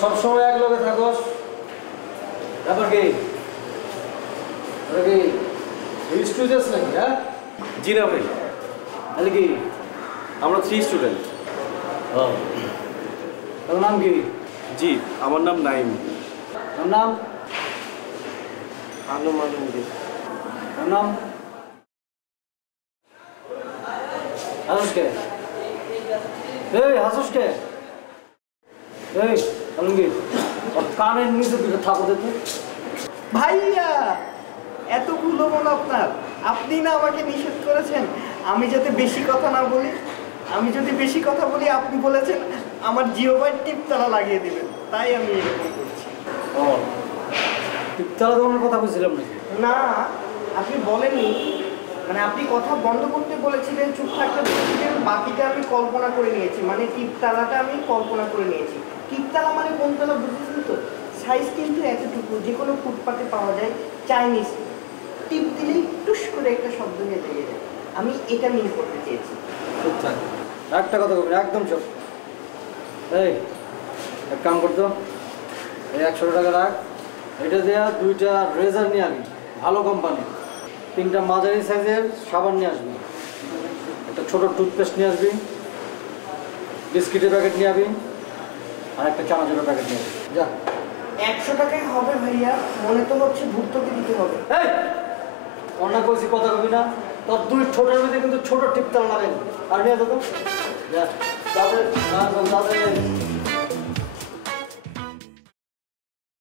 সবসময় এক লগে থাকস, ব্যাপার কি? স্টুডেন্টস নাকি? হ্যাঁ, জি না ভাই, তাহলে কি আমরা 3 স্টুডেন্ট। তোর নাম কি? জি, আমার নাম নাইম। তোর নাম? আলম আলম। তোর নাম? হাসুস কে? এই হাসুস কে? এই আলমগীর, কানের নিচে দুটো থাপো দে তো। ভাইয়া এত ভুলো মন আপনার, আপনি না আমাকে নিষেধ করেছেন আমি যাতে বেশি কথা না বলি। আমি যদি বেশি কথা বলি আপনি বলেছেন আমার জিওবাই টিপ তারা লাগিয়ে দেবেন, তাই আমি এরকম করছি। ও টিপতলা দোকানের কথা বলছিলাম নাকি? না আপনি বলেননি, মানে আপনি কথা বন্ধ করতে বলেছিলেন, চুপ থাকতে বলেছিলেন, বাকিটা আমি কল্পনা করে নিয়েছি। মানে টিপতলাটা আমি কল্পনা করে নিয়েছি। টিপতলা মানে কোন তলা বুঝেছেন তো? সাইজ কিন্তু এতটুকু, যে কোনো ফুটপাতে পাওয়া যায়, চাইনিজ। টিপ দিলেই টুস করে একটা শব্দ নিয়ে লেগে যায়। আমি এটা মিন করতে চেয়েছি। চুপ থাক, একটা কথা বলবি, একদম চুপ। এই এক কাম করতো, এই 100 টাকা রাখ, এটা দেয়া 2টা রেজার নিয়ে আনি, ভালো কোম্পানি, 3টা মাঝারি সাইজের সাবান নিয়ে আসবি, একটা ছোট টুথপেস্ট নিয়ে আসবি, বিস্কিটের প্যাকেট নিয়ে আসবি, আর একটা চানাচুরের প্যাকেট নিয়ে আসবি। যা। 100 টাকায় হবে ভাইয়া? মনে তো হচ্ছে ভুক্তকে দিতে হবে। এই অন্য কইছি কথা কবি না, তোর 2 ছোটের মধ্যে কিন্তু ছোট টিপতলা লাগাই আর নিয়ে যেত। যা, যাবে, না যাবে।